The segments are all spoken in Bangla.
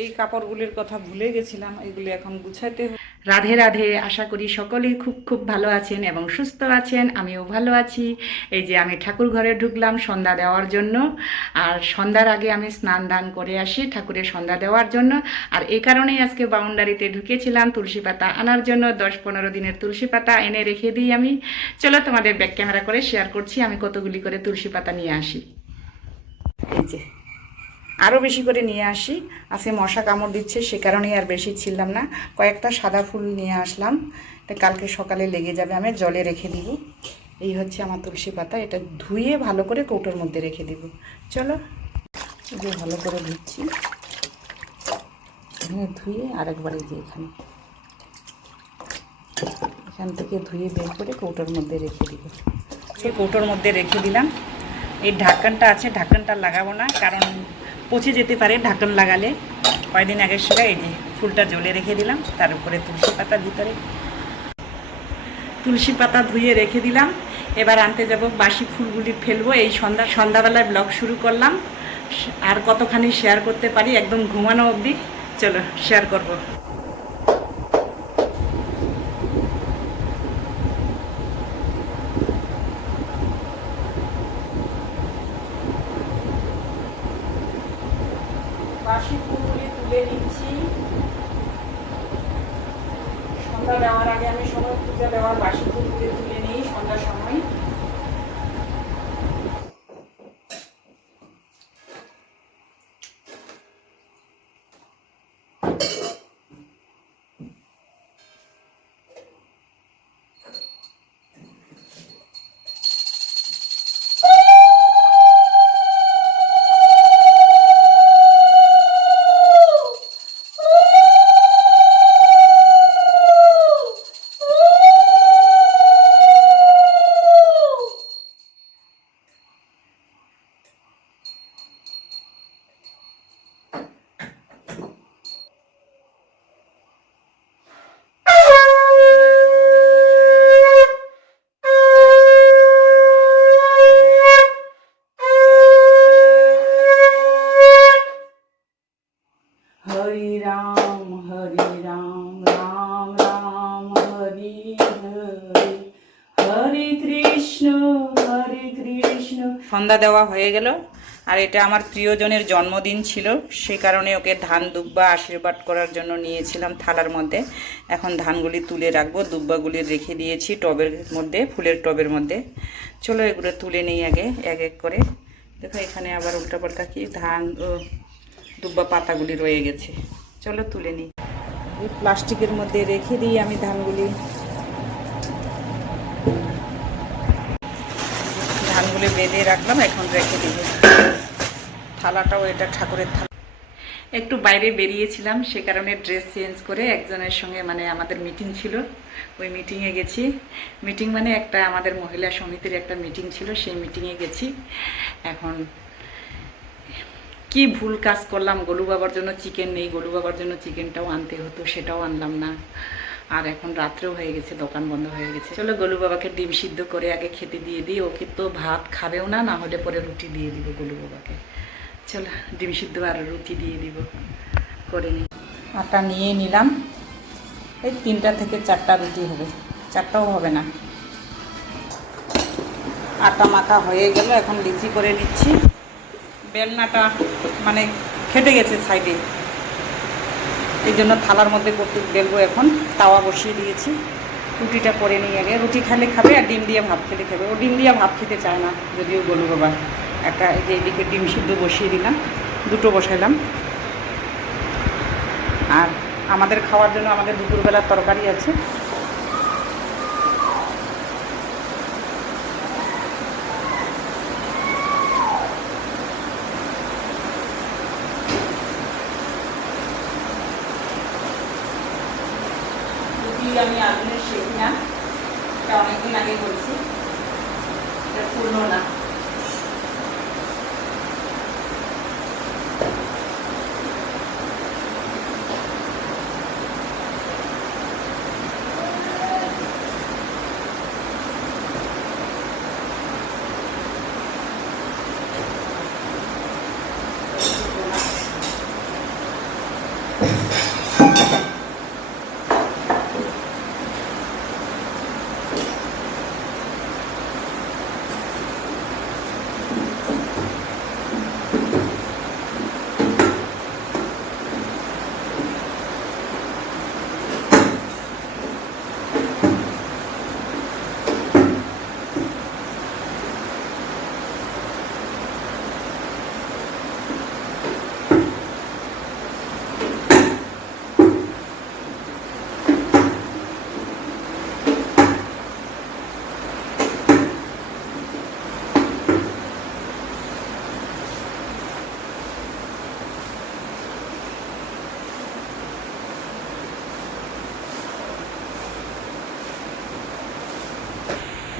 এই কাপড়গুলির কথা ভুলে গেছিলাম, এগুলি এখন গুছাতে হবে। রাধে রাধে। আশা করি সকলেই খুব খুব ভালো আছেন এবং সুস্থ আছেন। আমিও ভালো আছি। এই যে আমি ঠাকুর ঘরে ঢুকলাম সন্ধ্যা দেওয়ার জন্য। আর সন্ধ্যার আগে আমি স্নান দান করে আসি ঠাকুরের সন্ধ্যা দেওয়ার জন্য। আর এই কারণেই আজকে বাউন্ডারিতে ঢুকেছিলাম তুলসী পাতা আনার জন্য। 10-15 দিনের তুলসী পাতা এনে রেখে দিই আমি। চলো তোমাদের ব্যাক ক্যামেরা করে শেয়ার করছি আমি কতগুলি করে তুলসী পাতা নিয়ে আসি। এই যে আরও বেশি করে নিয়ে আসি। আজকে মশা কামড় দিচ্ছে, সে কারণেই আর বেশি ছিলাম না। কয়েকটা সাদা ফুল নিয়ে আসলাম, এটা কালকে সকালে লেগে যাবে, আমি জলে রেখে দিব। এই হচ্ছে আমার তুলসী পাতা, এটা ধুয়ে ভালো করে কৌটোর মধ্যে রেখে দিব। চলো যে ভালো করে ধুচ্ছি, এখানে ধুয়ে আরেকবার এই যে এখান থেকে ধুয়ে বের করে কৌটোর মধ্যে রেখে দিব। সেই কৌটোর মধ্যে রেখে দিলাম। এই ঢাকনটা আছে, ঢাকনটা লাগাবো না, কারণ পচে যেতে পারে ঢাকন লাগালে। কয়েকদিন আগের সময় এই যে ফুলটা জলে রেখে দিলাম, তার উপরে তুলসী পাতা ভিতরে তুলসী পাতা ধুয়ে রেখে দিলাম। এবার আনতে যাব, বাসি ফুলগুলি ফেলবো। এই সন্ধ্যাবেলায় ব্লগ শুরু করলাম। আর কতখানি শেয়ার করতে পারি একদম ঘুমানো অবধি, চলো শেয়ার করব। বাসি ফুলগুলি তুলে নিচ্ছি। সন্ধ্যা দেওয়ার আগে আমি সময় পূজা দেওয়ার বাসি ফুলগুলি তুলে নিই সন্ধ্যার সময়। হরি রাম রাম রাম হরি হরি, হরে কৃষ্ণ হরে কৃষ্ণ। সন্ধ্যা দেওয়া হয়ে গেল। আর এটা আমার প্রিয়জনের জন্মদিন ছিল, সে কারণে ওকে ধান দুব্বা আশীর্বাদ করার জন্য নিয়েছিলাম থালার মধ্যে। এখন ধানগুলি তুলে রাখবো, দুব্বাগুলি রেখে দিয়েছি টবের মধ্যে, ফুলের টবের মধ্যে। চলো এগুলো তুলে নিই আগে এক এক করে। দেখো এখানে আবার উল্টাপাল্টা কি ধান ও দুব্বা পাতাগুলি রয়ে গেছে, চলো তুলে নিই। এই প্লাস্টিকের মধ্যে রেখে দিই আমি ধানগুলি। ধানগুলি বেঁধে রাখলাম, এখন রেখে দিব। থালাটাও এটা ঠাকুরের থালা। একটু বাইরে বেরিয়েছিলাম, সে কারণে ড্রেস চেঞ্জ করে একজনের সঙ্গে মানে আমাদের মিটিং ছিল, ওই মিটিংয়ে গেছি। মিটিং মানে একটা আমাদের মহিলা সমিতির একটা মিটিং ছিল, সেই মিটিংয়ে গেছি। এখন কি ভুল কাজ করলাম, গোলু বাবার জন্য চিকেন নেই, গোলু বাবার জন্য চিকেনটাও আনতে হতো, সেটাও আনলাম না। আর এখন রাত্রেও হয়ে গেছে, দোকান বন্ধ হয়ে গেছে। চলো গোলু বাবাকে ডিম সিদ্ধ করে আগে খেতে দিয়ে দিই, ওকে তো ভাত খাবেও না, না হলে পরে রুটি দিয়ে দিব গোলু বাবাকে। চলো ডিম সিদ্ধ আর রুটি দিয়ে দিব, করে নিই। আটা নিয়ে নিলাম, এই 3টা থেকে 4টা রুটি হবে, 4টাও হবে না। আটা মাখা হয়ে গেল, এখন লিচি করে নিচ্ছি। বেলনাটা মানে ফেটে গেছে সাইডে, এই জন্য থালার মধ্যে করতে বেলবো। এখন তাওয়া বসিয়ে দিয়েছি, রুটিটা করে নিই আগে। রুটি খেলে খাবে আর ডিম দিয়ে ভাত খেলে খাবে। ও ডিম দিয়ে ভাত খেতে চায় না, যদিও গোলু বাবা। একটা এই যে এদিকে ডিম সিদ্ধ বসিয়ে দিলাম, 2টো বসাইলাম। আর আমাদের খাওয়ার জন্য আমাদের দুপুরবেলার তরকারি আছে। আমি আগুনে শেখি না, এটা অনেকদিন আগে করছি, এটা পুরনো না।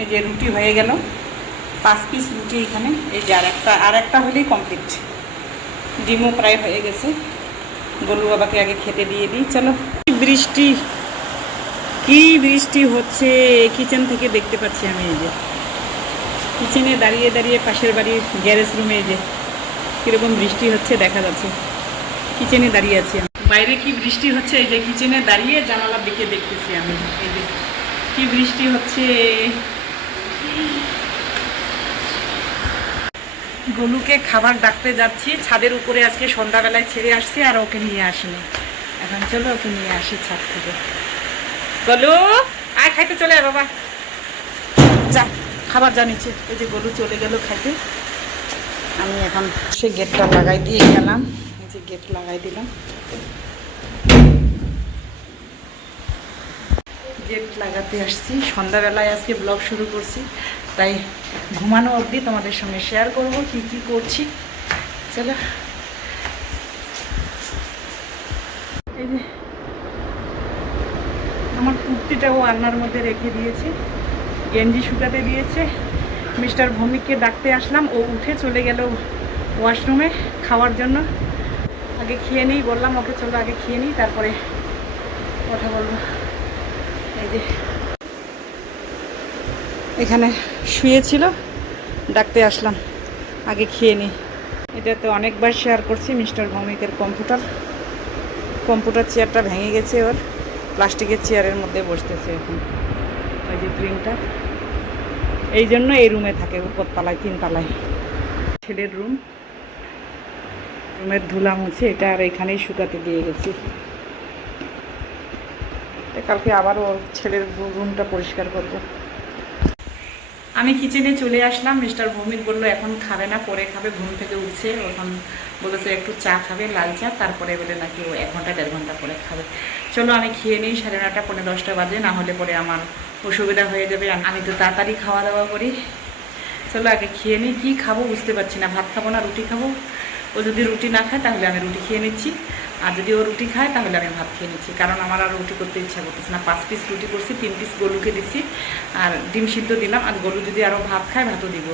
এই যে রুটি হয়ে গেল, 5 পিস রুটি এখানে। এই যে আর একটা হলেই কমপ্লিট। ডিমও প্রায় হয়ে গেছে। গোলু বাবাকে আগে খেতে দিয়ে দিই। চলো। কি বৃষ্টি হচ্ছে কিচেন থেকে দেখতে পাচ্ছি আমি। এই যে কিচেনে দাঁড়িয়ে দাঁড়িয়ে পাশের বাড়ির গ্যারেজ রুমে এই যে কীরকম বৃষ্টি হচ্ছে দেখা যাচ্ছে। কিচেনে দাঁড়িয়ে আছি আমি। বাইরে কি বৃষ্টি হচ্ছে, এই যে কিচেনে দাঁড়িয়ে জানালার দিকে দেখতেছি আমি। এই যে কি বৃষ্টি হচ্ছে। গোলুকে খাবার ডাকতে যাচ্ছি ছাদের উপরে। আজকে সন্ধ্যাবেলায় ছেড়ে আসছি আর ওকে নিয়ে আসিনি। এখন চলো ওকে নিয়ে আসি ছাদ থেকে। গোলু আয় খাইতে চলে আয় বাবা, যা খাবার জানিচ্ছে। এই যে গোলু চলে গেল খাইতে। আমি এখন সে গেটটা লাগাই দিয়ে গেলাম। এই যে গেট লাগাই দিলাম। গেট লাগাতে আসছি। সন্ধ্যাবেলায় আজকে ব্লগ শুরু করছি, তাই ঘুমানো অবধি তোমাদের সঙ্গে শেয়ার করব কি কি করছি। চলো। এই যে আমার কুর্তিটাও আলনার মধ্যে রেখে দিয়েছি, গেঞ্জি শুকাতে দিয়েছে। মিস্টার ভৌমিককে ডাকতে আসলাম, ও উঠে চলে গেল ওয়াশরুমে খাওয়ার জন্য। আগে খেয়ে নিই বললাম ওকে, চলো আগে খেয়ে নিই তারপরে কথা বলবো। এই যে এখানে শুয়েছিল, ডাকতে আসলাম, আগে খেয়ে নিই। এটাতে অনেকবার শেয়ার করছি মিস্টার ভৌমিকের কম্পিউটার চেয়ারটা ভেঙে গেছে। ওর প্লাস্টিকের চেয়ারের মধ্যে বসতেছে এখন। ওই যে প্রিন্টার, এই জন্য এই রুমে থাকে, উপরতলায় 3 তলায়। ছেলের রুমের ধুলা মুছে এটা আর এখানেই শুকাতে দিয়ে গেছি। কালকে আবারও ছেলের রুমটা পরিষ্কার করব। আমি কিচেনে চলে আসলাম। মিস্টার ভৌমিক বললো এখন খাবে না, পরে খাবে। ঘুম থেকে উঠছে, এখন বলেছে একটু চা খাবে, লাল চা, তারপরে বলে নাকি ও 1 ঘন্টা 1.5 ঘন্টা পরে খাবে। চলো আমি খেয়ে নিই। 9:30 পৌনে 10টা বাজে, না হলে পরে আমার অসুবিধা হয়ে যাবে। আমি তো তাড়াতাড়ি খাওয়া দাওয়া করি। চলো আগে খেয়ে নিই। কী খাবো বুঝতে পারছি না, ভাত খাবো না রুটি খাবো। ও যদি রুটি না খায় তাহলে আমি রুটি খেয়ে নিচ্ছি, আর যদি ও রুটি খায় তাহলে আমি ভাত খেয়ে নিচ্ছি। কারণ আমার আর রুটি করতে ইচ্ছা করতেছে না। 5 পিস রুটি করছি, 3 পিস গোলুকে দিচ্ছি আর ডিম সিদ্ধ দিলাম। আর গোলু যদি আরও ভাত খায় ভাতও দিব,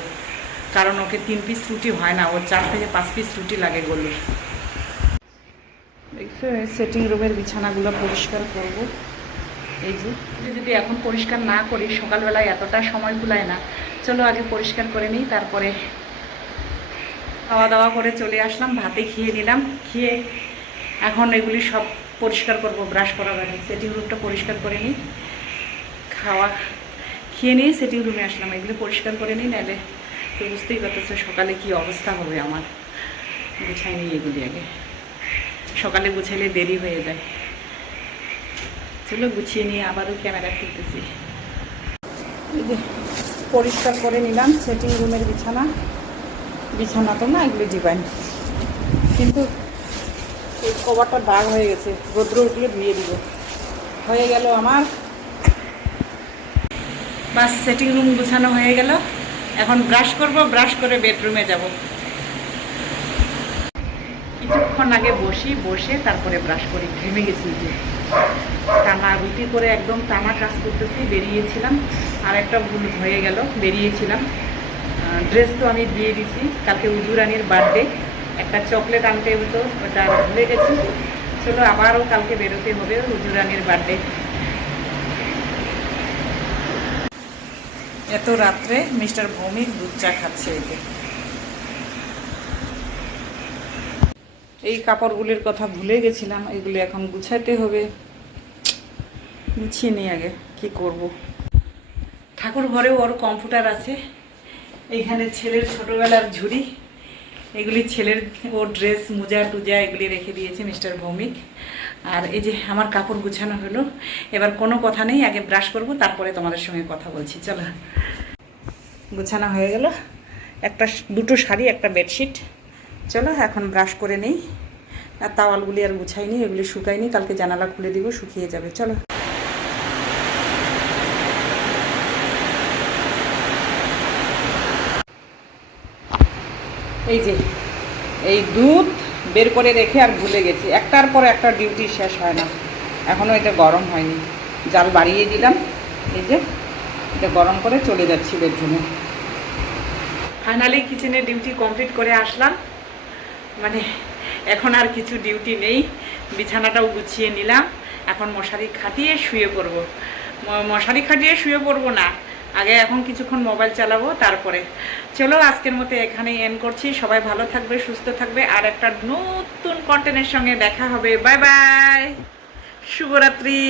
কারণ ওকে 3 পিস রুটি হয় না, ওর 4 থেকে 5 পিস রুটি লাগে গোলুর। দেখছো সেটিং রুমের বিছানাগুলো পরিষ্কার করব। এই যে যদি এখন পরিষ্কার না করি সকালবেলায় এতটা সময় কুলায় না। চলো আগে পরিষ্কার করে নিই, তারপরে খাওয়া দাওয়া করে চলে আসলাম। ভাতে খেয়ে নিলাম, খেয়ে এখন এগুলি সব পরিষ্কার করব ব্রাশ করার আগে। সেটিং রুমটা পরিষ্কার করে নিই, খেয়ে নিয়ে সেটিং রুমে আসলাম। এগুলো পরিষ্কার করে নিই, নাহলে তো বুঝতেই পারতেছে সকালে কি অবস্থা হবে আমার। গুছাই নিই এগুলি আগে, সকালে গুছাইলে দেরি হয়ে যায়। চলো গুছিয়ে নিয়ে আবারও ক্যামেরা তুলতেছি। এই যে পরিষ্কার করে নিলাম সেটিং রুমের বিছানা তো না, এগুলি ডিজাইন, কিন্তু এই কভারটা দাগ হয়ে গেছে। রৌদ্র উঠলে ধুয়ে দিব। হয়ে গেল আমার, বাস সেটিং রুম গুছানো হয়ে গেল। এখন ব্রাশ করব, ব্রাশ করে বেডরুমে যাব। কিছুক্ষণ আগে বসে তারপরে ব্রাশ করি। ঘেমে গেছি, যে টানা রুটি করে একদম টানা কাজ করতেছি। বেরিয়েছিলাম, আর একটা ভুল হয়ে গেল, বেরিয়েছিলাম। ড্রেস তো আমি দিয়ে দিছি। কালকে উজুরানির বার্থডে, একটা চকলেট আনতে হতো, ওটা ভুলে গেছি। চলো আবারও কালকে বেরোতে হবে উজুরানির বার্থডে। এত রাত্রে মিস্টার ভৌমিক দুধ চা খাচ্ছে। এই কাপড়গুলির কথা ভুলে গেছিলাম, এগুলি এখন গুছাইতে হবে। গুছিয়ে নিই আগে, কি করব। ঠাকুর ঘরে ওর কম্পিউটার আছে, এইখানে ছেলের ছোটবেলার ঝুড়ি, এগুলি ছেলের ওর ড্রেস মোজা টুজা এগুলি রেখে দিয়েছে মিস্টার ভৌমিক। আর এই যে আমার কাপড় গুছানো হলো, এবার কোনো কথা নেই, আগে ব্রাশ করব, তারপরে তোমাদের সঙ্গে কথা বলছি। চলো, গুছানো হয়ে গেল, দুটো শাড়ি একটা বেডশিট। চলো এখন ব্রাশ করে নেই। আর তাওয়ালগুলি আর গুছাইনি, এগুলি শুকাইনি, কালকে জানালা খুলে দিব, শুকিয়ে যাবে। চলো, এই যে এই দুধ বের করে রেখে আর ভুলে গেছি, একটার পর একটা ডিউটি শেষ হয় না, এখনও এটা গরম হয়নি। জাল বাড়িয়ে দিলাম, এই যে এটা গরম করে চলে যাচ্ছি বেডরুমে। ফাইনালি কিচেনে ডিউটি কমপ্লিট করে আসলাম, মানে এখন আর কিছু ডিউটি নেই। বিছানাটাও গুছিয়ে নিলাম, এখন মশারি খাটিয়ে শুয়ে পড়বো। মশারি খাটিয়ে শুয়ে পড়বো না, আগে এখন কিছুক্ষণ মোবাইল চালাবো, তারপরে। চলো, আজকের মতো এখানেই এন্ড করছি। সবাই ভালো থাকবে, সুস্থ থাকবে, আর একটা নতুন কন্টেন্টের সঙ্গে দেখা হবে। বাই বাই, শুভরাত্রি।